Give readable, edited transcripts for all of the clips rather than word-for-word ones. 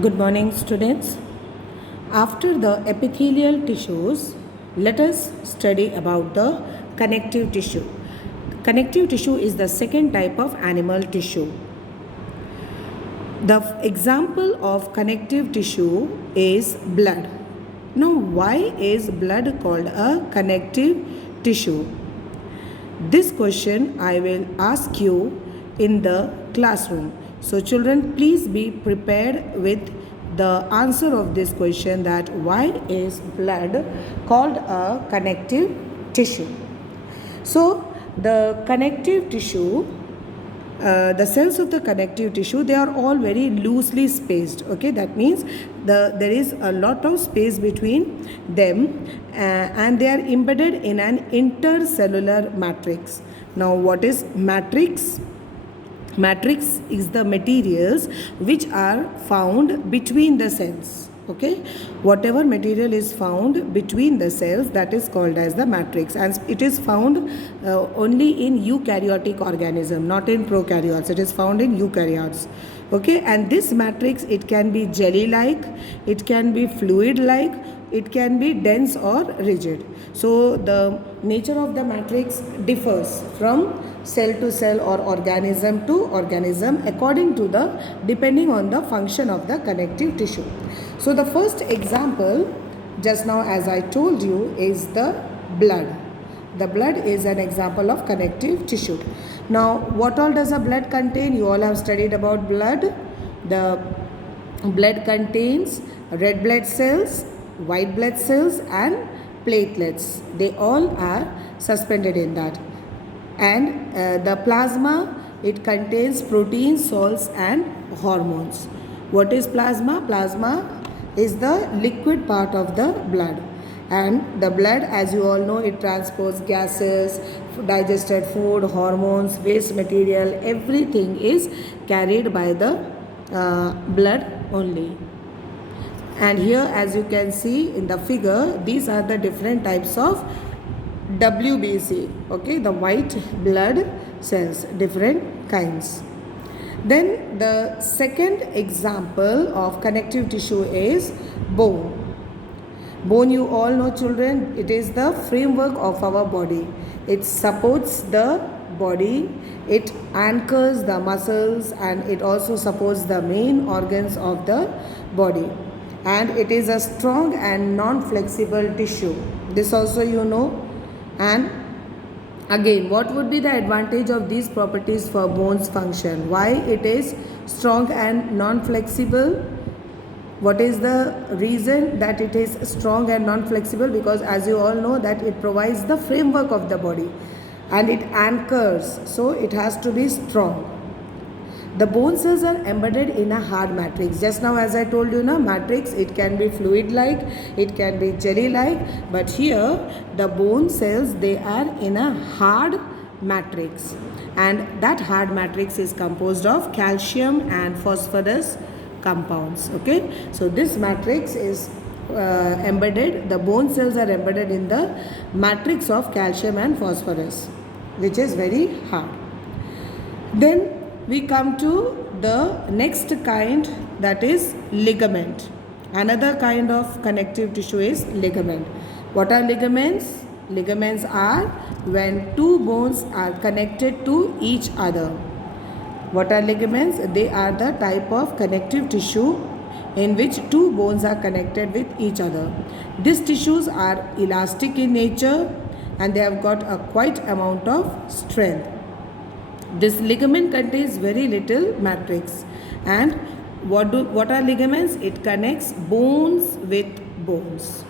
Good morning, students. After the epithelial tissues, let us study about the connective tissue. Connective tissue is the second type of animal tissue. The example of connective tissue is blood. Now, why is blood called a connective tissue? This question I will ask you in the classroom. So children, please be prepared with the answer of this question, that why is blood called a connective tissue? So the connective tissue, the cells of the connective tissue, they are all very loosely spaced. Okay, that means there is a lot of space between them, and they are embedded in an intercellular matrix. Now, what is matrix? Matrix is the materials which are found between the cells. Okay, whatever material is found between the cells, that is called as the matrix, and it is found only in eukaryotic organism, not in prokaryotes. It is found in eukaryotes. Okay, and this matrix, it can be jelly like, it can be fluid like, it can be dense or rigid. So the nature of the matrix differs from cell to cell or organism to organism according to depending on the function of the connective tissue. So the first example, just now as I told you, is the blood. The blood is an example of connective tissue. Now, what all does a blood contain? You all have studied about blood. The blood contains red blood cells, white blood cells, and platelets. They all are suspended in that. And the plasma, it contains proteins, salts, and hormones. What is plasma? Plasma is the liquid part of the blood. And the blood, as you all know, it transports gases, digested food, hormones, waste material. Everything is carried by the blood only. And here, as you can see in the figure, these are the different types of WBC, okay, the white blood cells, different kinds. Then the second example of connective tissue is bone. Bone, you all know, children, it is the framework of our body. It supports the body, it anchors the muscles, and it also supports the main organs of the body. And it is a strong and non-flexible tissue. This also you know. And again, what would be the advantage of these properties for bones function? Why it is strong and non-flexible? What is the reason that it is strong and non-flexible? Because as you all know, that it provides the framework of the body and it anchors, so it has to be strong. The bone cells are embedded in a hard matrix. Just now as I told you, matrix, it can be fluid like, it can be jelly like, but here the bone cells, they are in a hard matrix, and that hard matrix is composed of calcium and phosphorus compounds. Okay, so this matrix is embedded, the bone cells are embedded in the matrix of calcium and phosphorus, which is very hard. Then we come to the next kind, that is ligament. Another kind of connective tissue is ligament. What are ligaments? Ligaments are when two bones are connected to each other. What are ligaments? They are the type of connective tissue in which two bones are connected with each other. These tissues are elastic in nature and they have got a quite amount of strength. This ligament contains very little matrix. And what are ligaments? It connects bones with bones.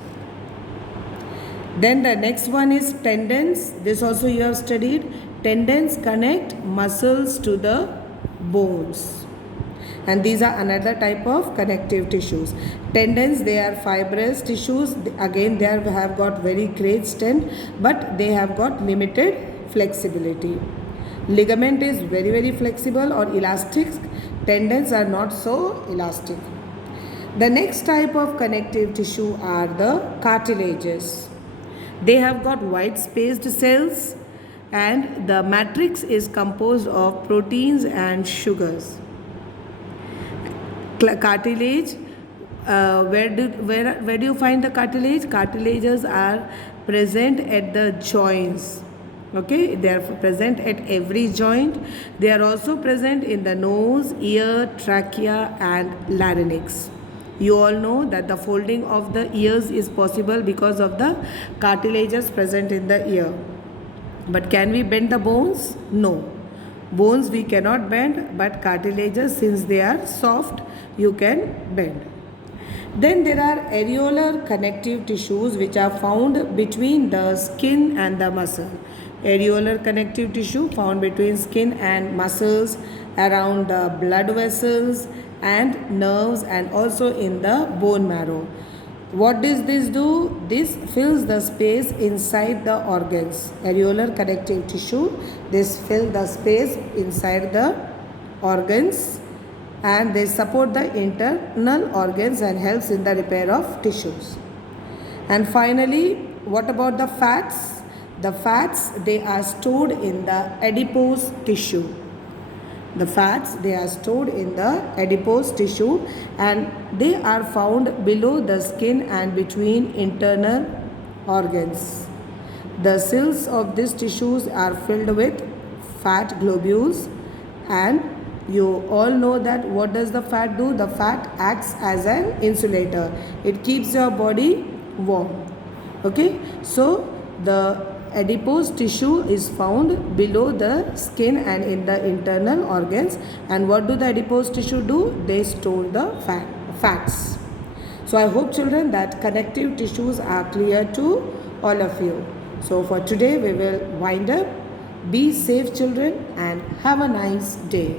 Then the next one is tendons. This also you have studied. Tendons connect muscles to the bones. And these are another type of connective tissues. Tendons, they are fibrous tissues. Again, they have got very great strength, but they have got limited flexibility. Ligament is very, very flexible or elastic. Tendons are not so elastic. The next type of connective tissue are the cartilages. They have got wide spaced cells and the matrix is composed of proteins and sugars. Cartilage. Where do you find the cartilage? Cartilages are present at the joints. Okay, they are present at every joint. They are also present in the nose, ear, trachea, and larynx. You all know that the folding of the ears is possible because of the cartilages present in the ear. But can we bend the bones? No. Bones we cannot bend, but cartilages, since they are soft, you can bend. Then there are areolar connective tissues which are found between the skin and the muscle. Areolar connective tissue found between skin and muscles, around the blood vessels and nerves, and also in the bone marrow. What does this do? This fills the space inside the organs. Areolar connective tissue, this fills the space inside the organs, and they support the internal organs and helps in the repair of tissues. And finally, what about the fats? The fats, they are stored in the adipose tissue. The fats, they are stored in the adipose tissue, and they are found below the skin and between internal organs. The cells of these tissues are filled with fat globules, and you all know that what does the fat do? The fat acts as an insulator. It keeps your body warm. Okay, so the adipose tissue is found below the skin and in the internal organs. And what do the adipose tissue do? They store the fats. So I hope, children, that connective tissues are clear to all of you. So for today we will wind up. Be safe, children, and have a nice day.